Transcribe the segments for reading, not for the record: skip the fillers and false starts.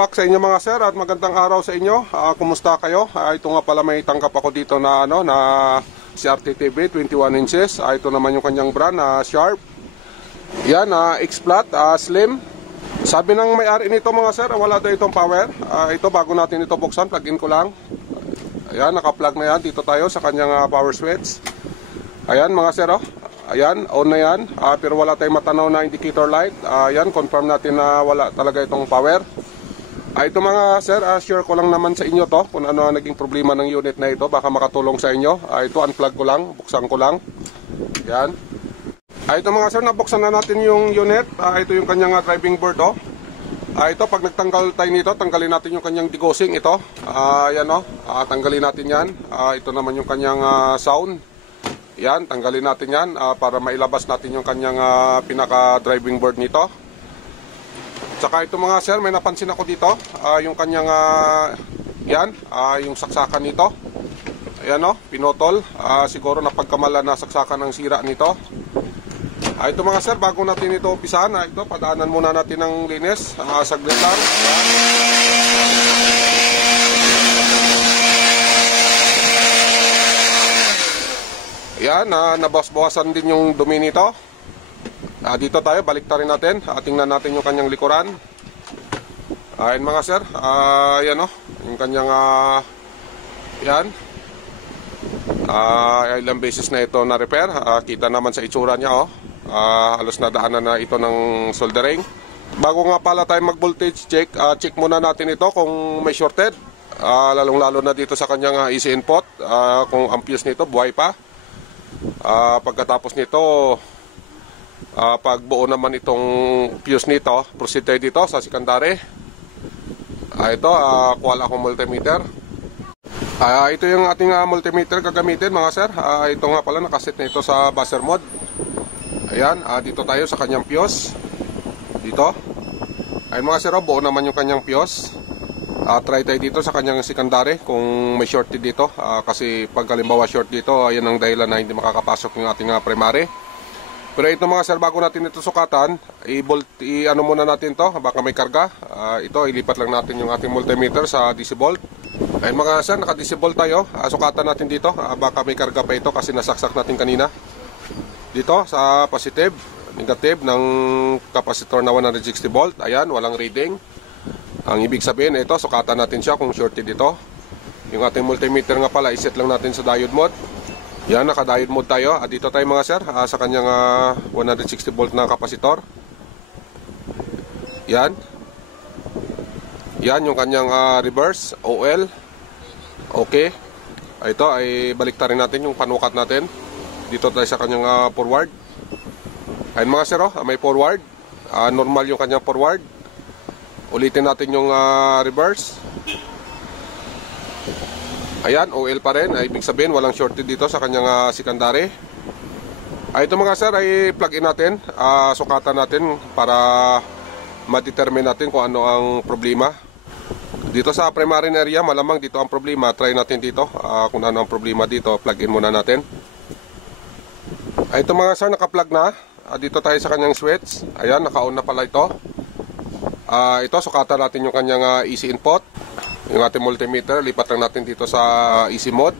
Back sa inyo mga sir at magandang araw sa inyo. Kumusta kayo? Ito nga pala may tangkap ako dito na CRT TV 21 inches. Ito naman yung kanyang brand na Sharp. Yan, X-Flat, slim. Sabi ng may-ari nito mga sir, wala daw itong power. Ito bago natin ito buksan, plug-in ko lang. Ayan, naka-plug na yan. Dito tayo sa kanyang power switch. Ayan mga sir, ayan, on na yan. Pero wala tayong matanaw na indicator light. Ayan, confirm natin na wala talaga itong power. Ito mga sir, share ko lang naman sa inyo to kung ano ang naging problema ng unit na ito. Baka makatulong sa inyo. Ito unplug ko lang, buksan ko lang. Yan. Ito mga sir, nabuksan na natin yung unit. Ito yung kanyang driving board. Ito pag nagtanggal tayo nito, tanggalin natin yung kanyang degaussing ito. Yan tanggalin natin yan. Ito naman yung kanyang sound. Yan, tanggalin natin yan para mailabas natin yung kanyang pinaka driving board nito. Tsaka ito mga sir, may napansin ako dito, yung kanyang, yung saksakan nito. Ayan pinotol. Siguro napagkamalan na saksakan ng sira nito. Ito mga sir, bago natin ito umpisahan, ito, padaanan muna natin ng linis. Saglit lang. Ayan, nabas-bawasan din yung dumi nito. Dito tayo, baliktarin natin. Tingnan natin yung kanyang likuran. Ayan mga sir, yan yung kanyang yan. Ilang beses na ito na repair. Kita naman sa itsura niya halos nadaanan na ito ng soldering. Bago nga pala tayo mag voltage check, check muna natin ito kung may shorted. Lalong lalo na dito sa kanyang AC input, kung ang fuse nito buhay pa. Pagkatapos nito, pagbuo naman itong fuse nito, proceed tayo dito sa secondary. Ito, kuha akong multimeter. Ito yung ating multimeter gagamitin mga sir. Ito nga pala, nakaset na ito sa buzzer mode. Ayan, dito tayo sa kanyang fuse. Dito. Ayan mga sir, buo naman yung kanyang fuse. Try tayo dito sa kanyang secondary kung may short dito. Kasi pag halimbawa short dito, ayan ang dahilan na hindi makakapasok yung ating primary. Pero ito mga sir, bago natin ito sukatan, i-ano muna natin to, baka may karga. Ito, ilipat lang natin yung ating multimeter sa DC volt. Ayun mga sir, naka DC volt tayo. Sukatan natin dito, baka may karga pa ito kasi nasaksak natin kanina. Dito sa positive, negative ng capacitor na 160 volt. Ayan, walang reading. Ang ibig sabihin, ito, sukatan natin siya kung shorted dito. Yung ating multimeter nga pala, iset lang natin sa diode mode. Yan, naka-diode mode tayo. Dito tayo mga sir, sa kanyang 160 volt na kapasitor. Yan. Yan yung kanyang reverse, OL. Okay. Ito ay baliktarin natin yung panukat natin. Dito tayo sa kanyang forward. Ayun mga sir, may forward. Normal yung kanyang forward. Ulitin natin yung reverse. Ayan, OL pa rin. Ibig sabihin, walang shorted dito sa kanyang secondary. Ito mga sir, ay plug-in natin. Sukatan natin para ma-determine natin kung ano ang problema. Dito sa primary area, malamang dito ang problema. Try natin dito kung ano ang problema dito. Plug-in muna natin. Ito mga sir, naka-plug na. Dito tayo sa kanyang switch. Ayan, naka-on na pala ito. Ito, sukatan natin yung kanyang AC input. Yung ating multimeter, lipat lang natin dito sa AC mode.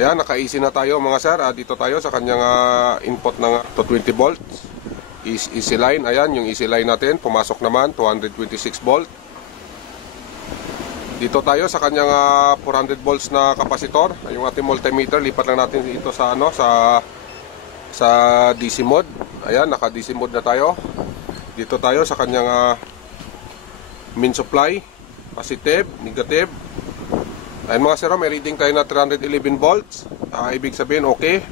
Ayan, naka-AC na tayo mga sir. Dito tayo sa kanyang input ng 220 volts. AC line, ayan, yung AC line natin, pumasok naman, 226 volt. Dito tayo sa kanyang 400 volts na kapasitor. Yung ating multimeter, lipat lang natin dito sa sa DC mode. Ayan, naka-DC mode na tayo. Dito tayo sa kanyang main supply. Positive, negative. Ayun mga sir, may reading tayo na 311 volts. Ibig sabihin okay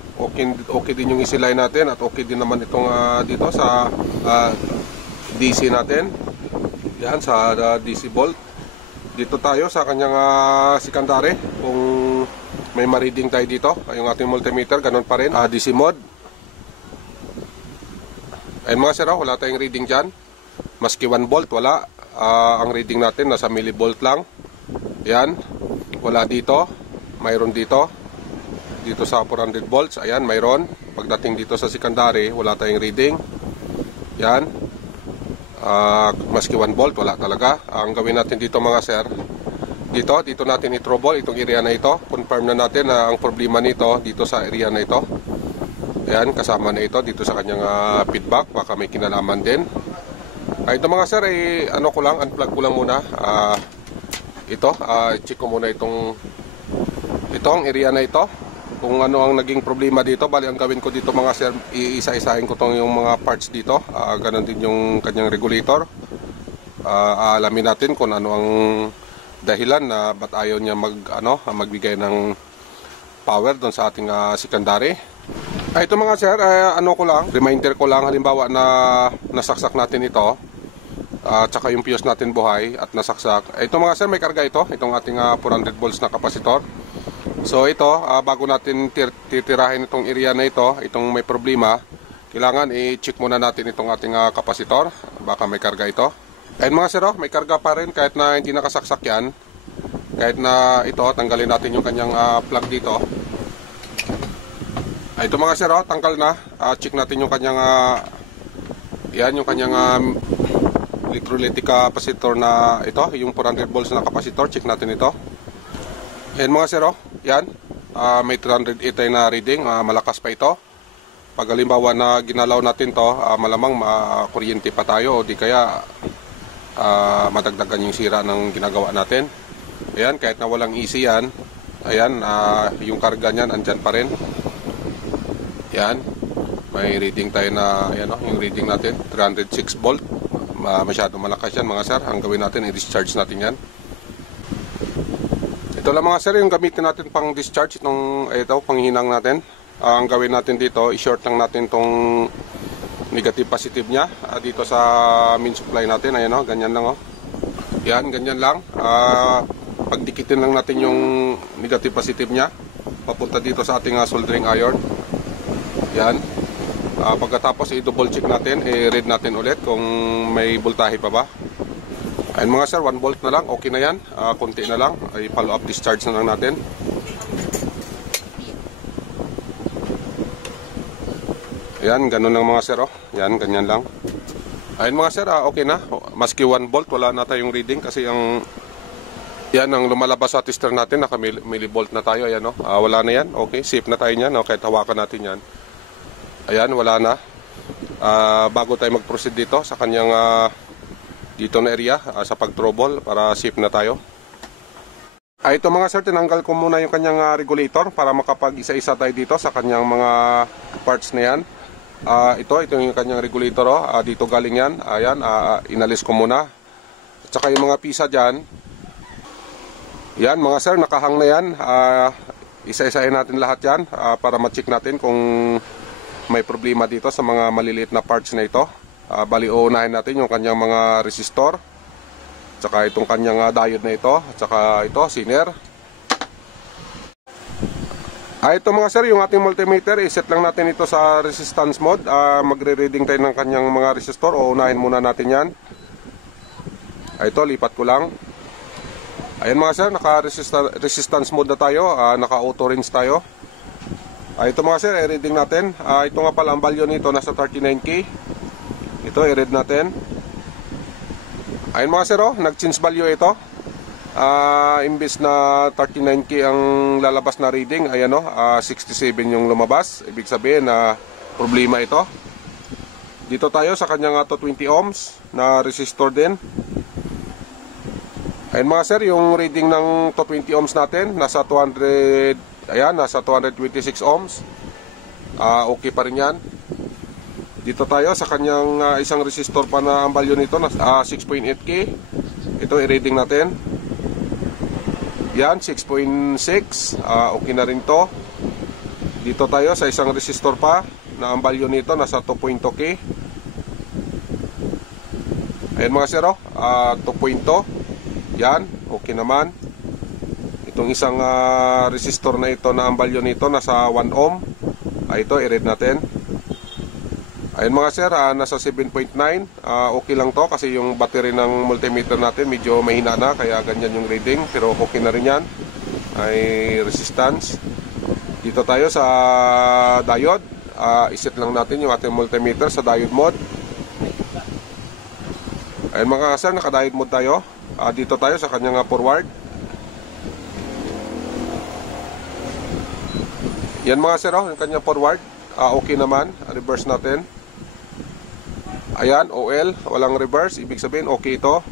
din yung AC line natin at okay din naman itong dito sa DC natin. Yan sa DC volt. Dito tayo sa kanyang secondary kung may ma-reading tayo dito. Yung ating multimeter, ganun pa rin. DC mode. Ayun mga sir, wala tayong reading dyan. Maski 1 volt, wala. Ang reading natin nasa millivolt lang. Yan, wala dito. Mayroon dito. Dito sa 400 volts, ayan, mayroon. Pagdating dito sa secondary, wala tayong reading. Yan. Maski 1 volt, wala talaga. Ang gawin natin dito mga sir, dito natin i-trouble itong area na ito. Confirm na natin na ang problema nito dito sa area na ito. Ayan, kasama na ito dito sa kanyang feedback. Baka may kinalaman din. Ito mga sir, ano ko lang, unplug ko lang muna. Check ko muna itong area na ito. Kung ano ang naging problema dito. Bali, ang gawin ko dito mga sir, iisa-isahin ko yung mga parts dito. Ganon din yung kanyang regulator. Alamin natin kung ano ang dahilan na ba't ayaw niya magbigay ng power doon sa ating secondary. Ito mga sir, reminder ko lang, halimbawa na nasaksak natin ito, tsaka yung fuse natin buhay at nasaksak. Ito mga sir, may karga itong ating 400 volts na kapasitor. So ito, bago natin titirahin itong area na ito, itong may problema, kailangan i-check muna natin itong ating kapasitor. Baka may karga ito. Ayun mga sir, may karga pa rin kahit na hindi nakasaksak yan. Kahit na ito, tanggalin natin yung kanyang plug dito. Ito mga sir, tanggal na. Check natin yung kanyang yung kanyang electrolytic capacitor na ito, yung 400 volts na capacitor. Check natin ito. Ayun mga sir, yan. May 380 na reading, malakas pa ito. Pag halimbawa na ginalaw natin to, malamang kuryente pa tayo o di kaya madagdagan yung sira ng ginagawa natin. Ayan, kahit na walang easy yan, ayan, yung karga niyan andyan pa rin. Ayan, may reading tayo na, ayan, yung reading natin 306 volt. Masyado malakas yan mga sir. Ang gawin natin, i-discharge natin yan. Ito lang mga sir, yung gamitin natin pang discharge, panghinang natin. Ang gawin natin dito, i-short lang natin tong negative positive nya dito sa main supply natin. Ayan ganyan lang yan, ganyan lang. Pagdikitin lang natin yung negative positive nya papunta dito sa ating soldering iron. Yan. Pagkatapos i-double check natin, i-read natin ulit kung may voltahe pa ba. Ayun mga sir, 1 volt na lang, okay na yan. Konti na lang, i-follow up discharge na lang natin. Ayan, ganun lang mga sir, yan, ganyan lang. Ayun mga sir, okay na. Maski 1 volt, wala na tayong reading kasi ang lumalabas sa tester natin, naka millivolt na tayo. Ayan, wala na yan. Okay, safe na tayo niyan. Kahit hawakan natin yan. Ayan, wala na. Bago tayo mag-proceed dito sa kanyang dito na area, sa pag-trouble, para safe na tayo. Ito mga sir, tinanggal ko muna yung kanyang regulator para makapag-isa-isa tayo dito sa kanyang mga parts na yan. Ito yung kanyang regulator, dito galing yan. Ayan, inalis ko muna. At saka yung mga pisa dyan, yan mga sir, nakahang na yan. Isa-isahin natin lahat yan para ma-check natin kung may problema dito sa mga maliliit na parts na ito. Bali, uunahin natin yung kanyang mga resistor, at saka itong kanyang diode na ito, at saka ito, sinner. Ito mga sir, yung ating multimeter, iset lang natin ito sa resistance mode. Magre-reading tayo ng kanyang mga resistor. Unahin muna natin yan. Ito, lipat ko lang. Ayan mga sir, naka-resistance mode na tayo. Naka-auto range tayo. Ito mga sir, i-reading natin. Ito nga pala, ang value nito nasa 39K. Ito, i-read natin. Ayan mga sir, nag-change value ito. Imbis na 39K ang lalabas na reading, ayan 67 yung lumabas. Ibig sabihin na problema ito. Dito tayo sa kanyang 220 ohms na resistor din. Ayan mga sir, yung reading ng 220 ohms natin nasa 200, ayan, nasa 226 ohms. Okay pa rin yan. Dito tayo sa kanyang isang resistor pa na ang value nito, 6.8K. Ito i-reading natin. Yan, 6.6. Okay na rin to. Dito tayo sa isang resistor pa na ang value nito nasa 2.2K. Ayan mga sir, 2.2. Yan, okay naman. Itong isang resistor na ito na ang value nito nasa 1 ohm. Ito, i-read natin. Ayan mga sir, nasa 7.9. Okay lang to kasi yung battery ng multimeter natin medyo mahina na, kaya ganyan yung reading. Pero okay na rin yan. Ay resistance. Dito tayo sa diode. Iset lang natin yung ating multimeter sa diode mode. Ayan mga sir, naka-diode mode tayo. Dito tayo sa kanyang forward. Yan mga sir, yung kanyang forward. Okay naman. Reverse natin. Ayan, OL, walang reverse. Ibig sabihin, okay ito.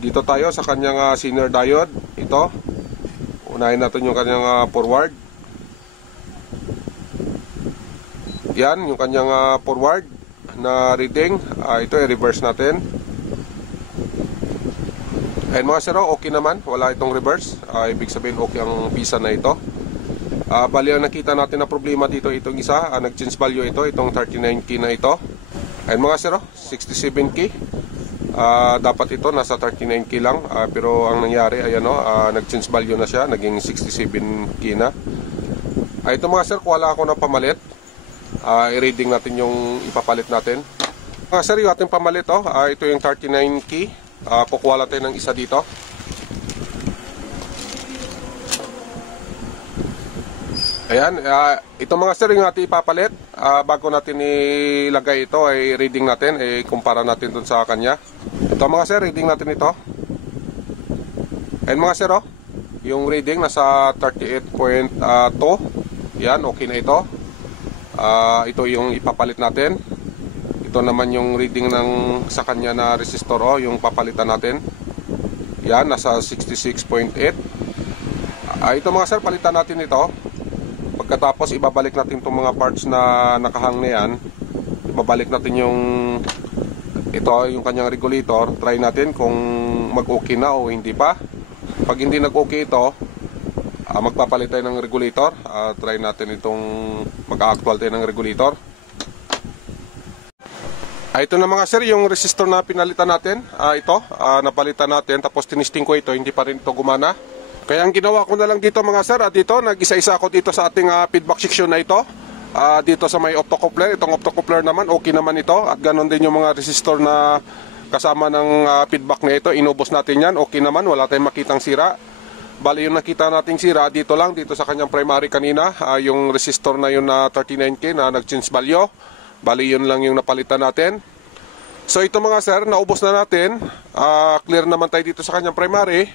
Dito tayo sa kanyang senior diode. Ito. Unahin natin yung kanyang forward. Yan, yung kanyang forward na reading. Ito, i-reverse natin. Ayan mga sir, okay naman. Wala itong reverse. Ibig sabihin, okay ang pisa na ito. Bali, ang nakita natin na problema dito, itong isa. Nag-change value ito, itong 39 key na ito. Ayan mga sir, 67 key. Dapat ito nasa 39 key lang, pero ang nangyari ayan nag-change value na siya, naging 67 key na. Ito mga sir, kuwala ako ng pamalit. I-reading natin yung ipapalit natin. Mga sir, yung ating pamalit ito yung 39 key. Kukuha natin ng isa dito. Ayan, ito mga sir yung ating ipapalit. Bago natin ilagay ito ay reading natin, kumpara natin dun sa kanya. Ito mga sir, reading natin ito. Ayan mga sir, yung reading nasa 38.2. Yan, okay na ito. Ito yung ipapalit natin. Ito naman yung reading ng sa kanya na resistor, yung papalitan natin. Yan, nasa 66.8. Ito mga sir, palitan natin ito. Pagkatapos ibabalik natin itong mga parts na nakahang na yan. Ibabalik natin yung yung kanyang regulator. Try natin kung mag-okay na o hindi pa. Pag hindi nag-okay ito, magpapalit tayo ng regulator. Try natin itong mag-actual tayo ng regulator. Ito na mga sir, yung resistor na pinalitan natin. Ito, napalitan natin. Tapos tinisting ko ito, hindi pa rin ito gumana. Kaya ang ginawa ko na lang dito mga sir, dito nag-isa-isa ako dito sa ating feedback section na ito. Dito sa may optocoupler, itong optocoupler naman okay naman ito, at ganon din yung mga resistor na kasama ng feedback na ito. Inubos natin yan, okay naman, wala tayong makitang sira. Bali yung nakita nating sira dito lang, dito sa kanyang primary kanina, yung resistor na yun na 39K na nag-change value. Bali yun lang yung napalitan natin. So ito mga sir, naubos na natin. Clear naman tayo dito sa kanyang primary.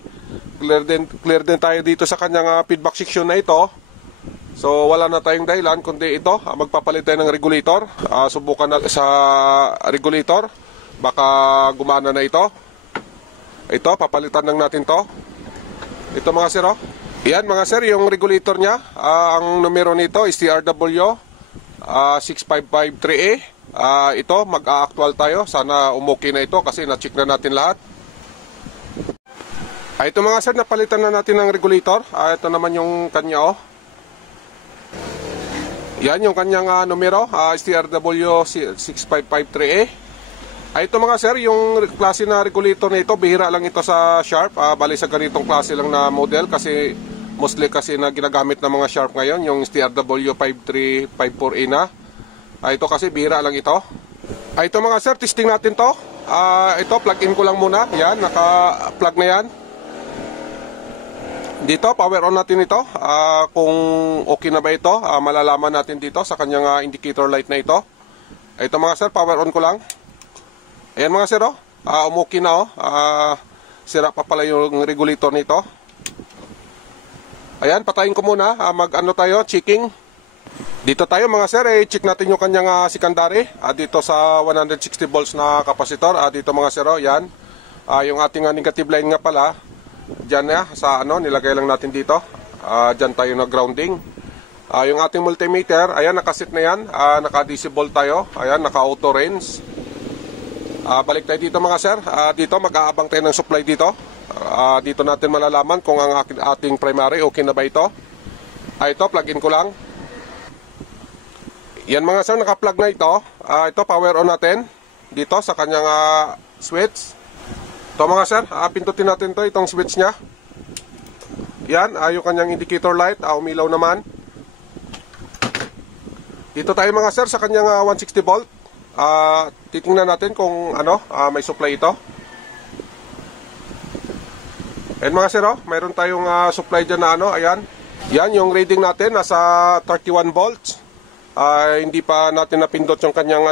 Clear din tayo dito sa kanyang feedback section na ito. So wala na tayong dahilan kundi ito, magpapalit tayo ng regulator. Subukan natin sa regulator, baka gumana na ito. Ito, papalitan lang natin to. Ito mga sir, yan mga sir, yung regulator nya, ang numero nito is TRW 6553A. Ito, mag-a-actual tayo. Sana umuki na ito kasi na-check na natin lahat. Ito mga sir, napalitan na natin ng regulator. Ito naman yung kanya Yan yung kanyang numero, STRW 6553A. Ito mga sir, yung klase na regulator na ito, bihira lang ito sa Sharp. Bali sa ganitong klase lang na model kasi mostly kasi na ginagamit ng mga Sharp ngayon, yung STRW 5354A na. Ito kasi bihira lang ito. Ito mga sir, testing natin to. Ito, plug-in ko lang muna. Yan, naka-plug na yan. Dito, power on natin ito. Kung okay na ba ito, malalaman natin dito sa kanyang indicator light na ito. Ito mga sir, power on ko lang. Ayan mga sir, umuki na sira pa pala yung regulator nito. Ayan, patayin ko muna. Mag-ano tayo, checking. Dito tayo mga sir, check natin yung kanyang secondary. Dito sa 160 volts na kapasitor. Dito mga sir, yan. Yung ating negative line nga pala. Diyan sa nilagay lang natin dito. Diyan tayo na grounding. Yung ating multimeter, ayan, nakasit na yan. Naka-DC volt tayo. Ayan, naka-auto range. Balik tayo dito mga sir. Dito, mag-aabang tayo ng supply dito. Dito natin malalaman kung ang ating primary okay na ba ito. Ito, plug-in ko lang. Yan mga sir, naka-plug na ito. Ito, power on natin. Dito sa kanyang switch. Ito mga sir, pindutin natin to, itong switch nya. Yan, yung kanyang indicator light, umilaw naman. Dito tayo mga sir sa kanyang 160 volt. Titingnan natin kung may supply ito. Ayan mga sir, mayroon tayong supply dyan na ayan. Yan, yung reading natin nasa 31 volts. Hindi pa natin napindot yung kanyang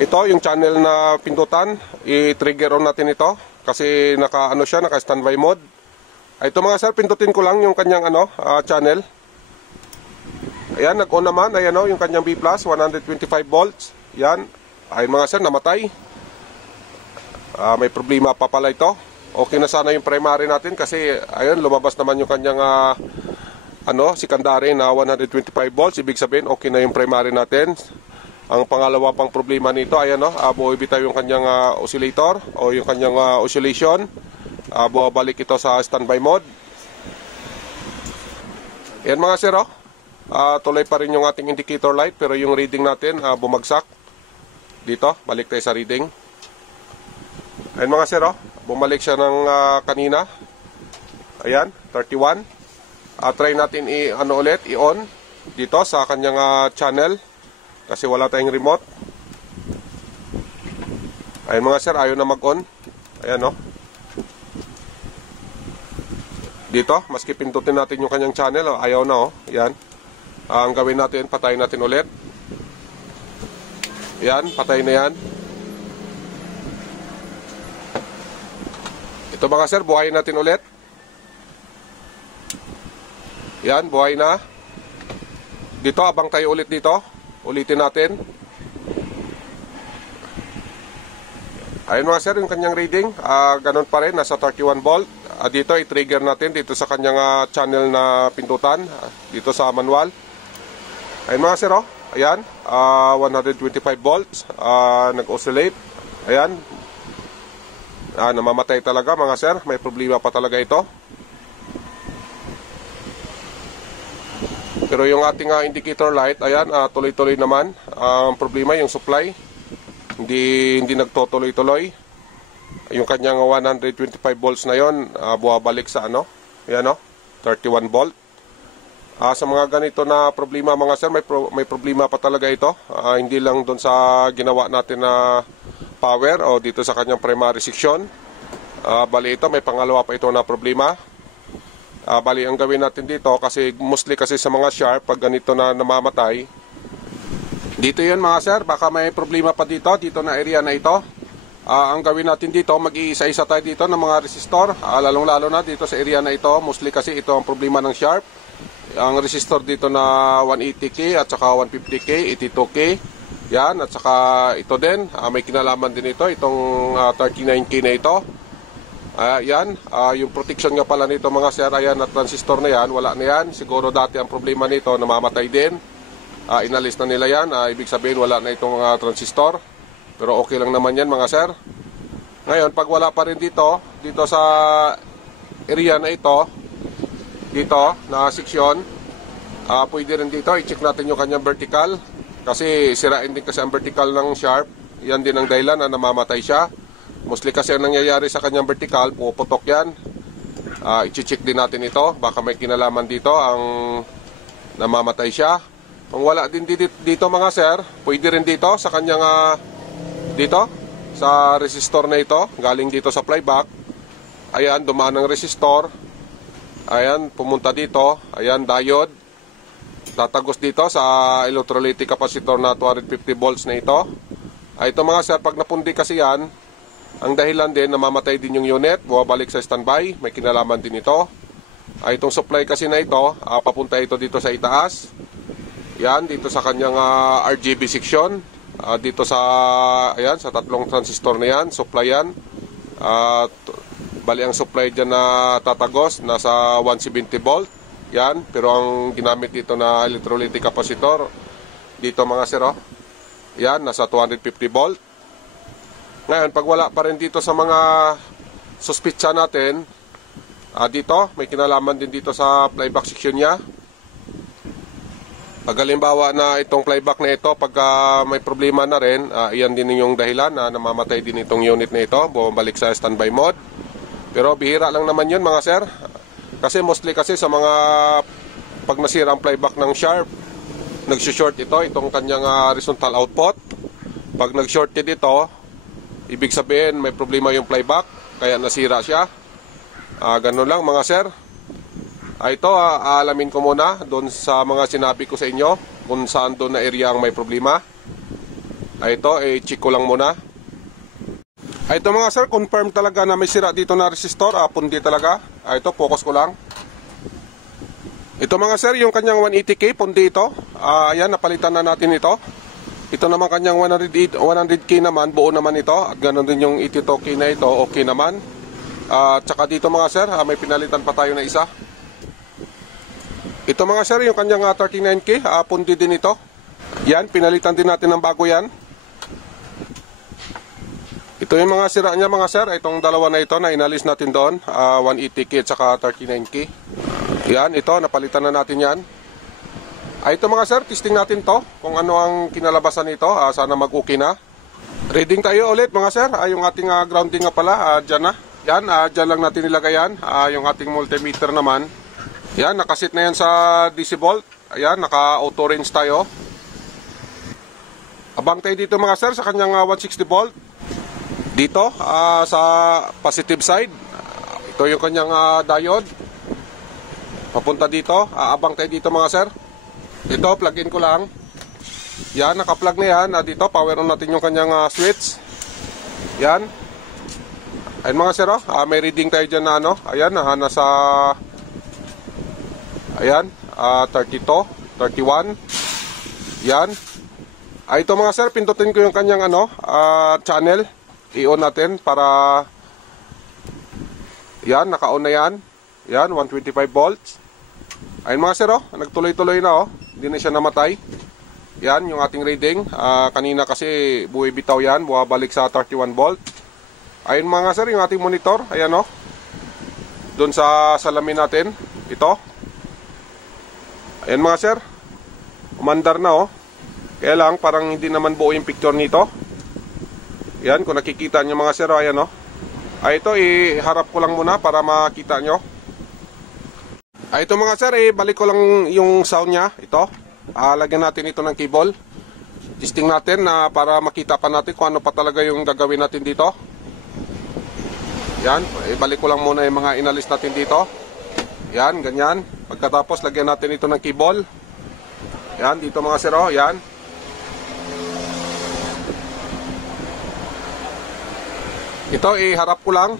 Ito yung channel na pindutan, i-trigger on natin ito kasi naka standby mode. Ito mga sir, pindutin ko lang yung kanyang channel. Ayan, nag-on naman. Ayan yung kanyang B+, 125 volts. Yan. Ayun mga sir, namatay. May problema pa pala ito. Okay na sana yung primary natin kasi ayun, lumabas naman yung kanyang secondary na 125 volts. Ibig sabihin, okay na yung primary natin. Ang pangalawa pang problema nito, ayan buibitaw yung kanyang oscillator o yung kanyang oscillation. Buwabalik ito sa standby mode. Ayan mga sir, tuloy pa rin yung ating indicator light pero yung reading natin bumagsak. Dito, balik tayo sa reading. Ayan mga sir, bumalik siya ng kanina. Ayan, 31. Try natin i-on dito sa kanyang channel. Kasi wala tayong remote. Ayan mga sir, ayaw na mag-on. Ayan dito, maski pindutin natin yung kanyang channel, ayaw na Ayan. Ang gawin natin, patayin natin ulit. Ayan, patay na yan. Ito mga sir, buhayin natin ulit. Ayan, buhay na. Dito, abang tayo ulit dito. Ulitin natin. Ayun mga sir, yung kanyang reading ganun pa rin, nasa 31 volt. Dito i-trigger natin dito sa kanyang channel na pindutan, dito sa manual. Ayun mga sir, ayan, 125 volts, nag-oscillate. Ayan, namamatay talaga mga sir, may problema pa talaga ito. Pero yung ating indicator light, ayan, tuloy-tuloy naman. Ang problema yung supply. Hindi nagtutuloy-tuloy. Yung kanyang 125 volts na yon, buwabalik sa Ayan 31 volt. Sa mga ganito na problema mga sir, may problema pa talaga ito. Hindi lang doon sa ginawa natin na power o dito sa kanyang primary section. Bali ito, may pangalawa pa ito na problema. Bali, ang gawin natin dito, kasi mostly kasi sa mga sharp, pag ganito na namamatay, dito yun mga sir, baka may problema pa dito na area na ito. Ang gawin natin dito, mag-iisa-isa tayo dito ng mga resistor, lalong-lalo na dito sa area na ito. Mostly kasi ito ang problema ng sharp. Ang resistor dito na 180K at saka 150K, 82K, yan, at saka ito din, may kinalaman din ito, itong 39K na ito. Yan, yung protection nga pala nito mga sir, ayan, na transistor na yan, wala na yan. Siguro dati ang problema nito, namamatay din. Inalis na nila yan, ibig sabihin wala na itong transistor. Pero okay lang naman yan mga sir. Ngayon, pag wala pa rin dito sa area na ito, dito na section, pwede rin dito, i-check natin yung kanyang vertical. Kasi sirain din kasi ang vertical ng sharp. Yan din ang dahilan na namamatay siya. Mostly kasi ang nangyayari sa kanyang vertical, puputok yan. I-check din natin ito. Baka may kinalaman dito ang namamatay siya. Kung wala din dito mga sir, pwede rin dito sa kanyang dito sa resistor na ito, galing dito sa flyback. Ayan, dumaan ng resistor. Ayan, pumunta dito. Ayan, diode. Tatagos dito sa electrolytic capacitor na 250 volts na ito. Ito mga sir, pag napundi kasi yan, ang dahilan din, namamatay din yung unit, buwabalik sa standby, may kinalaman din ito. Itong supply kasi na ito, papunta ito dito sa itaas. Yan, dito sa kanyang RGB section. Dito sa, ayan, sa tatlong transistor na yan, supply yan. Bali ang supply dyan na tatagos, nasa 170 volt. Yan, pero ang ginamit dito na electrolytic capacitor, dito mga sir, yan, nasa 250 volt. Ngayon, pag wala pa rin dito sa mga suspitsa natin, dito, may kinalaman din dito sa flyback section niya. Pag halimbawa na itong flyback na ito, pag may problema na rin, iyan din yung dahilan na namamatay din itong unit na ito, bumalik sa standby mode. Pero bihira lang naman yun mga sir. Kasi mostly kasi sa mga pag nasira ang flyback ng sharp, nag-short itong kanyang horizontal output. Pag nag-shorted ito, ibig sabihin may problema yung flyback, kaya nasira siya. Ganun lang mga sir. Ito, aalamin ko muna doon sa mga sinabi ko sa inyo kung saan doon na area ang may problema. Ito, check ko lang muna. Ito mga sir, confirm talaga na may sira dito na resistor. Pundi talaga. Ito, focus ko lang. Ito mga sir, yung kanyang 180K, pundi ito. Ayan, napalitan na natin ito. Ito naman kanyang 100K naman, buo naman ito. At ganoon din yung 82K na ito, okay naman. Tsaka dito mga sir, may pinalitan pa tayo na isa. Ito mga sir, yung kanyang 39K, pundi din ito. Yan, pinalitan din natin ng bago yan. Ito yung mga sira niya mga sir, itong dalawa na ito na inalis natin doon, 180K at saka 39K. Yan, ito, napalitan na natin yan. Ito mga sir, testing natin to kung ano ang kinalabasan nito. Sana mag-okay na. Reading tayo ulit mga sir. Yung ating grounding nga pala, dyan na. Yan, dyan lang natin nilagay yan. Yung ating multimeter naman. Yan, nakasit na yan sa DC volt. Ayan, naka-auto range tayo. Abang tayo dito mga sir sa kanyang 160 volt. Dito, sa positive side. Ito yung kanyang diode. Papunta dito. Abang tayo dito mga sir. Ito, plug-in ko lang. Yan, naka-plug na yan. Dito, power on natin yung kanyang switch. Yan. Ayan mga sir, may reading tayo dyan na ano. Ayan, nasa ayan, 32, 31. Yan. Ito mga sir, pindutin ko yung kanyang ano, channel. I-on natin para yan, naka-on na yan. Yan, 125 volts. Ayun mga sir, nagtuloy-tuloy na hindi na siya namatay. Yan, yung ating reading. Kanina kasi buhay bitaw yan, buwabalik sa 31 volt. Ayun mga sir, yung ating monitor. Ayan doon sa salamin natin. Ito. Ayan mga sir, umandar na Kaya lang, parang hindi naman buo yung picture nito. Yan, kung nakikita nyo mga sir, ayan ito, iharap ko lang muna para makita nyo. Ito mga sir, balik ko lang yung sound nya. Ito, lagyan natin ito ng cable. Testing natin para makita pa natin kung ano pa talaga yung gagawin natin dito. Yan, balik ko lang muna yung mga inalis natin dito. Yan, ganyan. Pagkatapos, lagyan natin ito ng cable. Yan, dito mga sir, yan. Ito, iharap ko lang.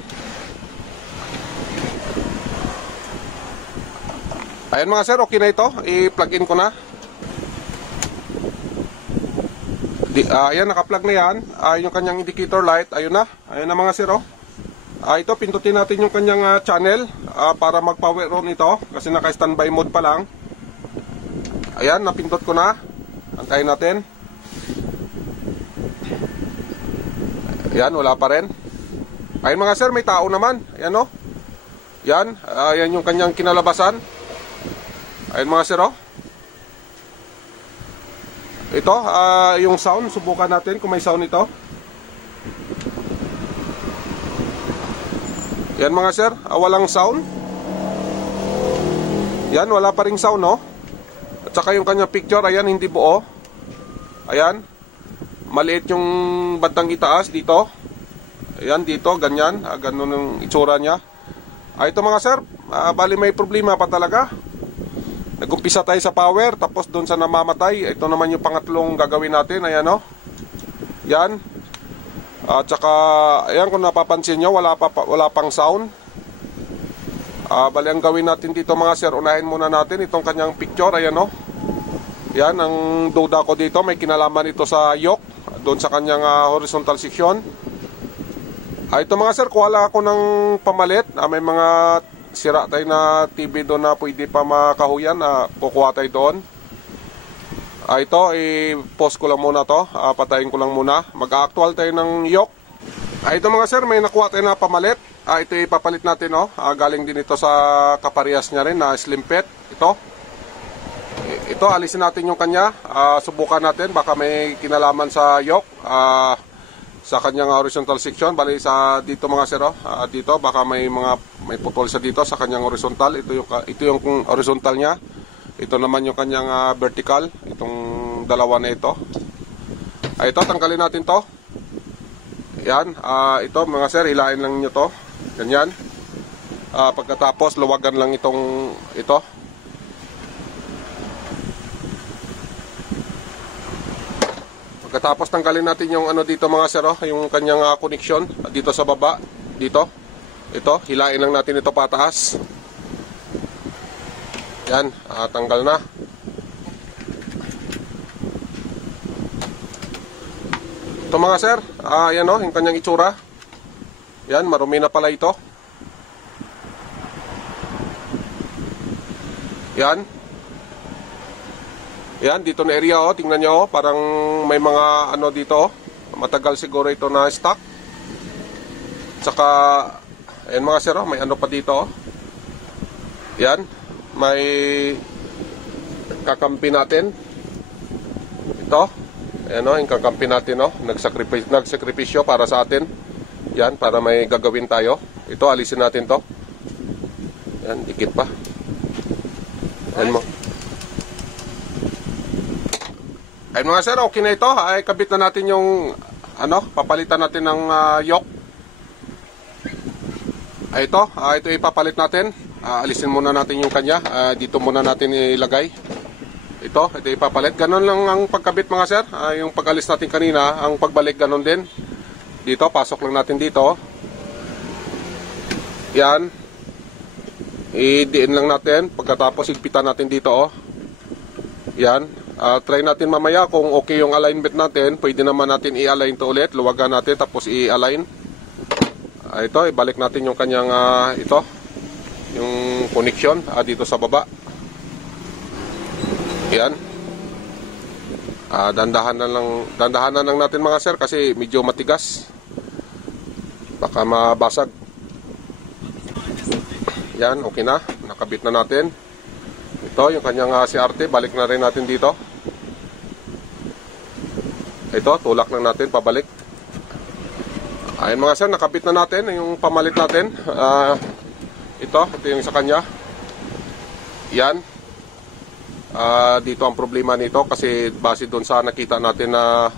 Ayan mga sir, okay na ito. I-plug in ko na. Ayan, naka-plug na yan. Yung kanyang indicator light, ayun na. Ayun na mga sir, ito, pindutin natin yung kanyang channel para mag-power on ito. Kasi naka-standby mode pa lang. Ayan, napindot ko na. Antayin natin. Ayan, wala pa rin. Ayun mga sir, may tao naman. Ayan Yan, ayan yung kanyang kinalabasan. Ayun mga sir, Ito, yung sound, subukan natin kung may sound ito. Yan mga sir, walang sound. Yan, wala pa ring sound, At saka yung kanyang picture, ayan, hindi buo. Ayan, maliit yung bandang itaas dito. Ayan, dito, ganyan. Ganun yung itsura niya. Ito mga sir, bali may problema pa talaga. Nag-umpisa tayo sa power, tapos doon sa namamatay. Ito naman yung pangatlong gagawin natin. Ayan Yan. At saka, ayan kung napapansin nyo, wala pang sound. Bali ang gawin natin dito mga sir, unahin muna natin itong kanyang picture. Ayan Yan, ang duda ko dito, may kinalaman ito sa yoke. Doon sa kanyang horizontal section. Ito mga sir, kuha ako ng pamalit. May mga sira tayo na TV doon na pwede pa makahuyan. Kukuha tayo doon. Ito, i-pause ko lang muna to. Patayin ko lang muna. Mag-actual tayo ng yoke. Ito mga sir, may nakuha tayo na pamalit. Ito ipapalit natin. Galing din ito sa kaparehas niya rin na slim fit. Ito, alisin natin yung kanya. Subukan natin. Baka may kinalaman sa yoke. Sa kanyang horizontal section, bali sa dito mga sir, dito baka may putol sa dito sa kanyang horizontal. Ito yung horizontal niya. Ito naman yung kanyang vertical, itong dalawa na ito. Ito, tanggalin natin to. Yan, ito mga sir, hilain lang niyo to. Ganyan. Pagkatapos luwagan lang itong ito. Pagkatapos tanggalin natin yung ano dito mga sir, yung kanyang connection dito sa baba, dito. Ito, hilain lang natin ito pataas. Yan, tanggal na. Ito mga sir, yan yung kanyang itsura. Yan, marumi na pala ito. Yan. Yan, dito na area tingnan nyo parang may mga ano dito matagal siguro ito na stock. Tsaka, ayan mga sir, may ano pa dito Yan, may kakampi natin. Ito, ayan yung kakampi natin nagsakripisyo para sa atin. Yan, para may gagawin tayo. Ito, alisin natin to. Yan, dikit pa. Ayan mo. Ayun mga sir, okay na ito. Ay, kabit na natin yung papalitan natin ng yoke. Ay, ito ipapalit natin. Alisin muna natin yung kanya. Dito muna natin ilagay. Ito ipapalit. Ganon lang ang pagkabit mga sir. Yung pag-alis natin kanina, ang pagbalik ganon din. Dito, pasok lang natin dito. Yan. I-diin lang natin. Pagkatapos, igpitan natin dito Yan. Try natin mamaya kung okay yung alignment natin. Pwede naman natin i-align to ulit. Luwagan natin tapos i-align. Ito, ibalik natin yung kanyang yung connection dito sa baba. Yan. Dandahanan lang natin mga sir kasi medyo matigas. Baka mabasag. Yan, okay na. Nakabit na natin. Ito, yung kanyang CRT. Balik na rin natin dito. Ito, tulak lang natin, pabalik. Ayun mga sir, nakabit na natin yung pamalit natin. Ito yung sa kanya. Yan. Dito ang problema nito kasi base doon sa nakita natin na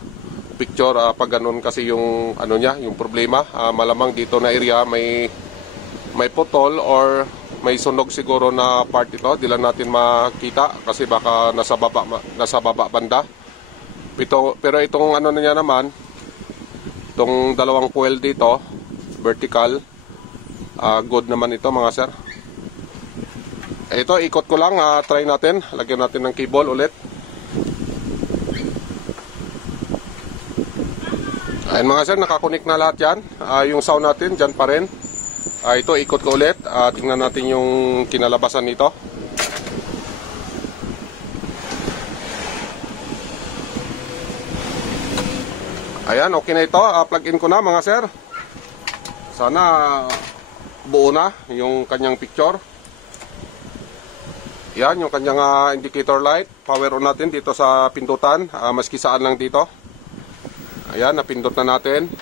picture, pag ganun kasi yung yung problema. Malamang dito na area may putol or may sunog siguro na part ito. Di lang natin makita kasi baka nasa baba banda. Pero itong niya naman, itong dalawang coil dito, vertical, good naman ito mga sir. Ito, ikot ko lang, try natin. Lagyan natin ng cable ulit. Ayun mga sir, nakakonik na lahat yan. Yung sound natin, dyan pa rin. Ito, ikot ko ulit. Tingnan natin yung kinalabasan nito. Ayan, okay na ito. Plug-in ko na mga sir. Sana buo na yung kanyang picture. Yan, yung kanyang indicator light. Power on natin dito sa pindutan. Maski saan lang dito. Ayan, napindot na natin.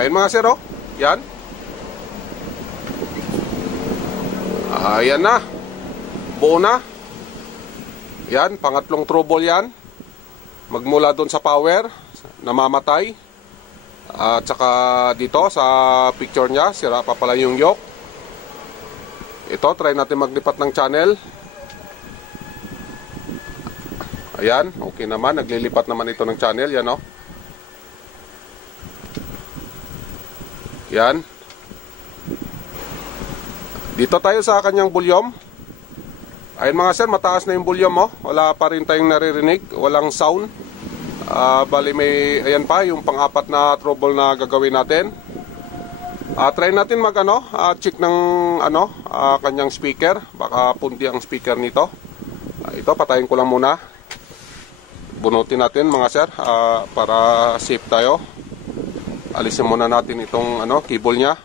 Ayan mga sir, yan. Ayan na. Buo na. Yan, pangatlong trouble yan. Magmula doon sa power, namamatay. At saka dito sa picture niya, sira pa pala yung yoke. Ito, try natin maglipat ng channel. Ayan, okay naman. Naglilipat naman ito ng channel. Yan Yan. Dito tayo sa kanyang volume. Ayun mga sir, mataas na yung volume Wala pa rin tayong naririnig. Walang sound. Bali may, ayan pa, yung pang-apat na trouble na gagawin natin. Try natin check ng kanyang speaker. Baka punti ang speaker nito. Ito, patayin ko lang muna. Bunutin natin mga sir, para safe tayo. Alisin muna natin itong cable nya.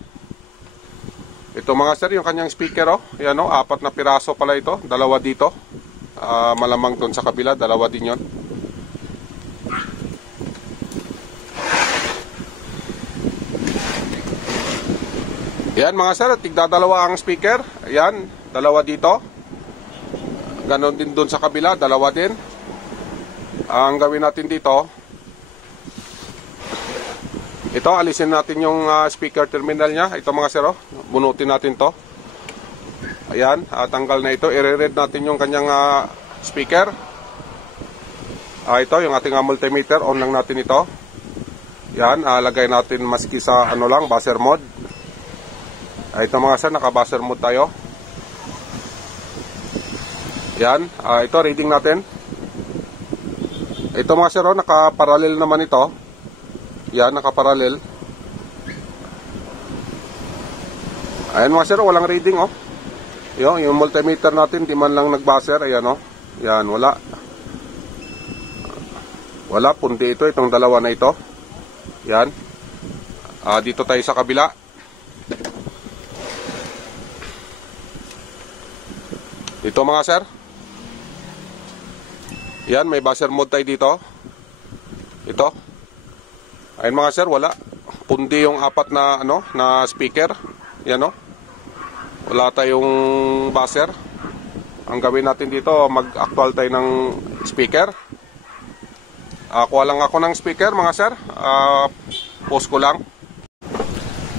Ito mga sir, yung kanyang speaker yan apat na piraso pala ito, dalawa dito. Malamang doon sa kabila, dalawa din yon. Yan mga sir, tigdadalawa ang speaker. Yan, dalawa dito. Ganon din doon sa kabila, dalawa din. Ang gawin natin dito, ito, alisin natin yung speaker terminal nya. Ito mga sir, bunutin natin to. Ayan, tanggal na ito. I-read natin yung kanyang speaker. Ito, yung ating multimeter. On lang natin ito. Yan, lagay natin maski sa ano lang, buzzer mode. Ito mga sir, naka-buzzer mode tayo. Yan, ito, reading natin. Ito mga sir, naka-parallel naman ito. Yan, naka-parallel. Ayan mga sir, walang reading oh. Yung multimeter natin, di man lang nag-buzzer. Ayan oh. Yan, wala. Wala, pundi ito, itong dalawa na ito. Yan. Dito tayo sa kabila. Ito mga sir. Yan, may buzzer mode tayo dito. Ito. Ayan mga sir, wala. Pundi yung apat na ano, na speaker. Yan oh. Wala tayong buzzer. Ang gawin natin dito, mag-actual tayo ng speaker. Kuha lang ako ng speaker mga sir. Post ko lang.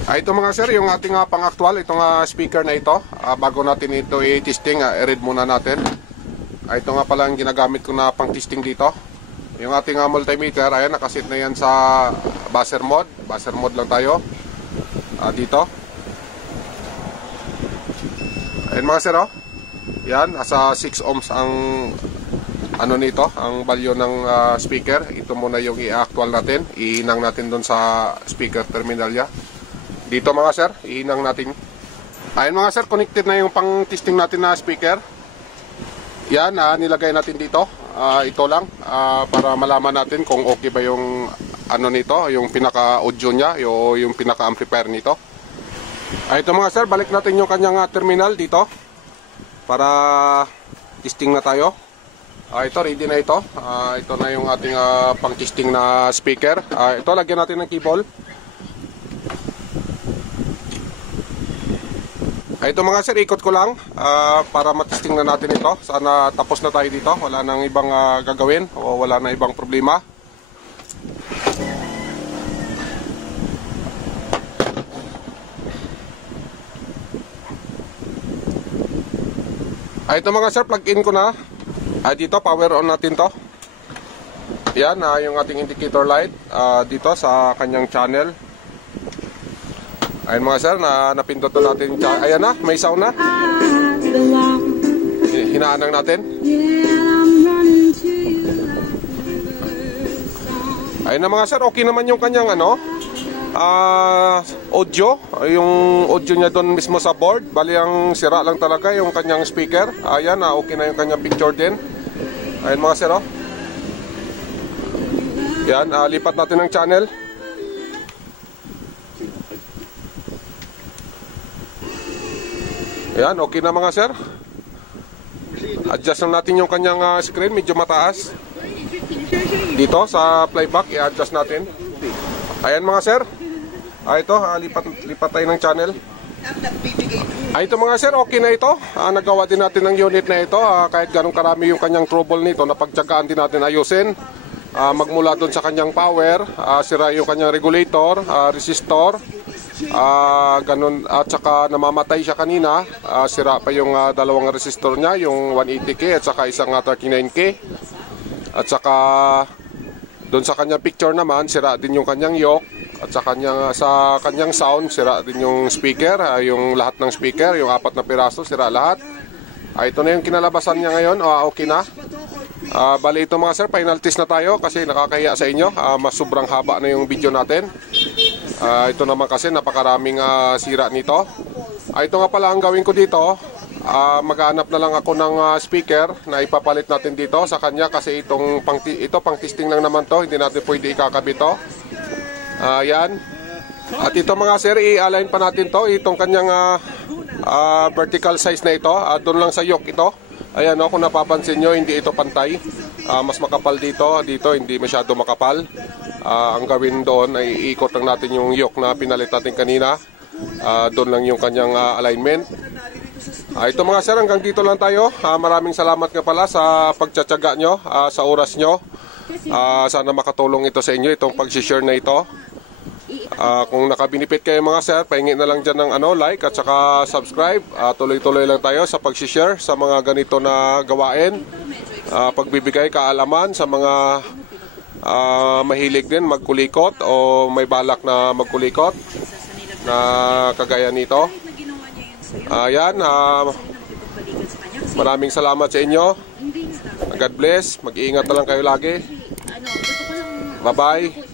Ito mga sir, yung ating pang-actual, itong speaker na ito. Bago natin ito i-testing, i-read muna natin. Ito nga pala ang ginagamit ko na pang-testing dito. Yung ating multimeter, ayan, nakasit na yan sa buzzer mode. Buzzer mode lang tayo. Dito. Ayan mga sir oh. Yan, nasa 6 ohms ang ano nito, ang value ng speaker. Ito muna yung i-actual natin. Ihinang natin doon sa speaker terminal ya. Dito mga sir, ihinang natin. Ayan mga sir, connected na yung pang-testing natin na speaker. Yan, nilagay natin dito. Ito lang, para malaman natin kung okay ba yung ano nito, yung pinaka-audio niya, yung pinaka-amplifier nito. Ito mga sir, balik natin yung kanyang terminal dito para testing na tayo. Ito, ready na ito. Ito na yung ating pang-testing na speaker. Ito, lagyan natin ng cable. Ito mga sir, ikot ko lang para matesting na natin ito. Sana tapos na tayo dito. Wala nang ibang gagawin o wala na ibang problema. Ito mga sir, plug-in ko na. Dito, power on natin to. Yan, yung ating indicator light dito sa kanyang channel. Ayun mga sir, napindot na natin. Ayan na, may sound na. Hinaan lang natin. Ayun na mga sir, okay naman yung kanyang ano, audio. Yung audio niya doon mismo sa board. Bali ang sira lang talaga yung kanyang speaker. Ayan, okay na yung kanyang picture din. Ayun mga sir oh. Yan, lipat natin ng channel. Ayan, okay na mga sir. Adjust lang natin yung kanyang screen, medyo mataas. Dito sa playback, i-adjust natin. Ayan mga sir. Ito, lipat tayo ng channel. Ito mga sir, okay na ito. Nagawa din natin ng unit na ito. Kahit ganun karami yung kanyang trouble nito, napagtsagaan din natin ayusin. Magmula doon sa kanyang power, sira yung kanyang regulator, resistor. Ganun, at saka namamatay siya kanina. Sira pa yung dalawang resistor niya, yung 180K at saka isang 39K. At saka doon sa kanyang picture naman, sira din yung kanyang yoke. At sa kanyang sound, sira din yung speaker, yung lahat ng speaker, yung 4 na piraso, sira lahat. Ito na yung kinalabasan niya ngayon. Okay na. Bali ito mga sir, final test na tayo kasi nakakahiya sa inyo. Mas sobrang haba na yung video natin. Ito naman kasi napakaraming sira nito. Ito nga pala ang gawin ko dito. Maghanap na lang ako ng speaker na ipapalit natin dito sa kanya kasi ito pang testing lang naman to. Hindi natin pwede ikakabit to. Yan. At ito mga sir, i-align pa natin to. Itong kanyang vertical size na ito. Doon lang sa yoke ito. Ayan o, kung napapansin nyo, hindi ito pantay. Mas makapal dito. Dito hindi masyado makapal. Ang gawin doon ay iikot lang natin yung yoke na pinalit natin kanina. Doon lang yung kanyang alignment. Ito mga sir, hanggang dito lang tayo. Maraming salamat nga pala sa pagtsatsaga nyo, sa oras nyo. Sana makatulong ito sa inyo, itong pag-share na ito. Kung nakabinipit kayo mga sir, pahingi na lang dyan ng like at saka subscribe. Tuloy-tuloy lang tayo sa pag-share sa mga ganito na gawain. Pagbibigay kaalaman sa mga mahilig din magkulikot o may balak na magkulikot na kagaya nito. Ayan, maraming salamat sa inyo. God bless. Mag-iingat na lang kayo lagi. Bye-bye.